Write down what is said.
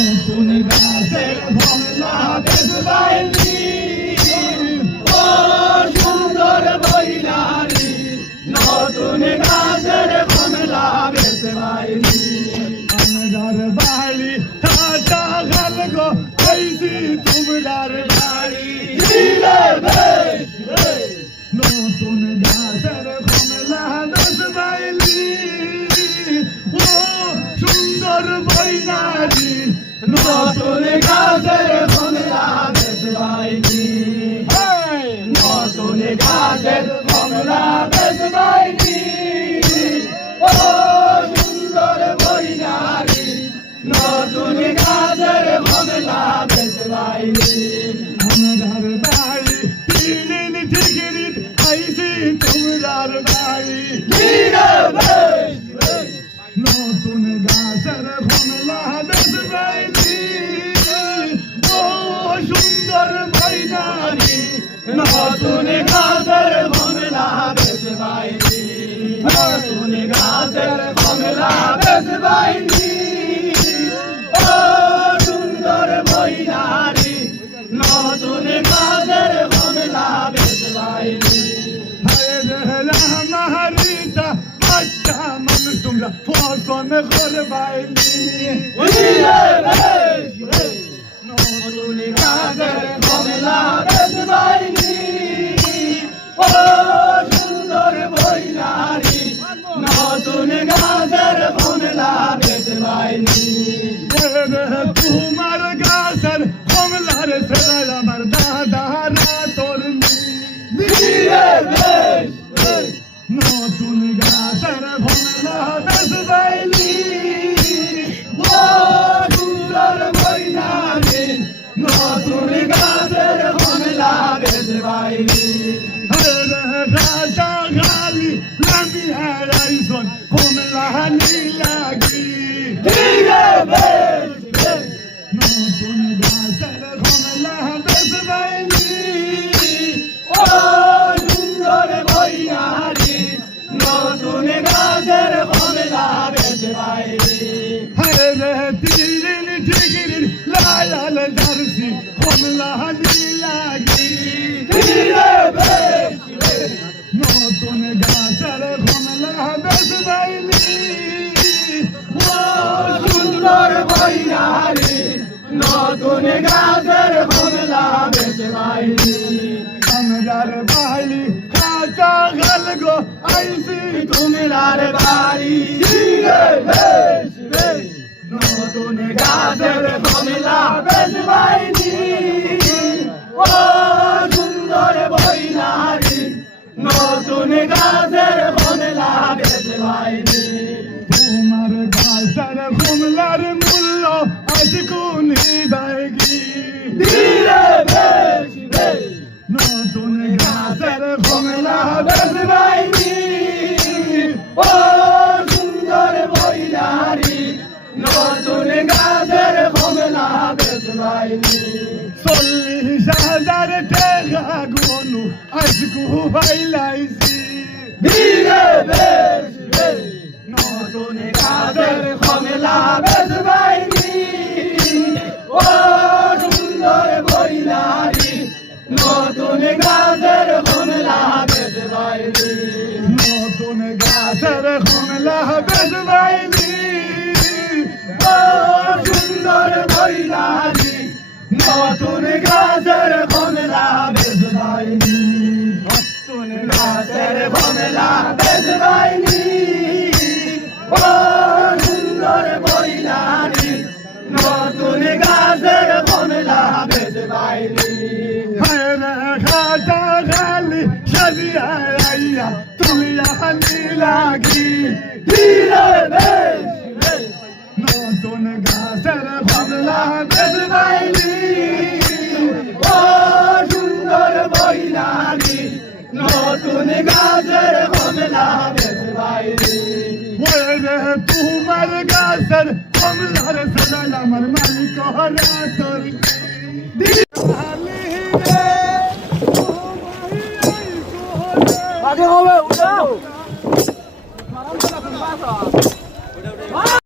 নতুন গাছের কমলা বেচবাইনি ও সুন্দর বৈনারি নতুন গাছের কমলা বেচবাইনি আমরার বাড়ি টাটা গাল গো আইছি তোমার বাড়ি নতুন গাছের কমলা বেচবাইনি ও সুন্দর বৈনারি নতুন গাছের কমলা বেচবাইনি নতুন গাছের কমলা বেচবাইনি ও সুন্দর বৈনারি নতুন গাছের কমলা বেচবাইনি আমার বাড়ি তিন ডিগ্রি আইছি তোমার বাড়ি নতুন গাছের কমলা বেচবাইনি ও সুন্দর বৈনারি নতুন গাছের কমলা বেচবাইনি নতুন গাছের কমলা বেচবাইনি ও সুন্দর বৈনারি নতুন গাছের কমলা বেচবাইনি মাহারিটা বাচ্চা মানুষ তোমরা পছন্দ করবাইনি নতুন গাছের কমলা বেচবাইনি ও সুন্দর বৈনারি নতুন গাছের কমলা বেচবাইনি তোমার গাছের কমলার সেরাই আমার দাদারা তোর নতুন গাছের কমলা বেচবাইনি ও সুন্দর বৈনারি নতুন গাছের কমলা বেচবাইনি রাজা গালি লামি হারাইছন কমলা লাগি নতুন গাছের কমলা বেচবাইনি ও সুন্দর বৈনারি নতুন গাছের কমলা বেচবাইনি তিন ডিগ্রি লাল জার্সি কমলা লাগি নতুন গাছের কমলা বেচবাইনি ও সুন্দর বৈনারি নতুন গাছের কমলা বেচবাইনি আমরার বাড়ি কাটা গাল গো আইছি তোমার বাড়ি নতুন গাছের কমলা বেচবাইনি ও সুন্দর বৈনারি নতুন গাছের কমলা বেচবাইনি তোমার গাছের কমলার মূল্য আজ কোনি বাইগি নতুন গাছের কমলা বেচবাইনি ও সুন্দর বৈনারি নতুন গাছের কমলা বেচবাইনি 40,000 টাকা গনু আজকু ভাইলাইছি নতুন গাছের কমলা বেচবাইনি ও সুন্দর বৈনারি নতুন গাছের কমলা বেচবাইনি নতুন গাছের কমলা বেচবাইনি ও সুন্দর বৈনারি নতুন গাছের কমলা বেচবাইনি নতুন গাছের কমলা বেচবাইনি ও সুন্দর বৈনারি নতুন গাছের কমলা বেচবাইনি খাটা গালি সাজিয়া আইয়া তুলিয়া লাগি নতুন গাছের কমলা বেচবাইনি ও সুন্দর বৈনারি নতুন গাছের কমলা বেচবাইনি তোমার গাছের কমলার সাজাল আমার মালিক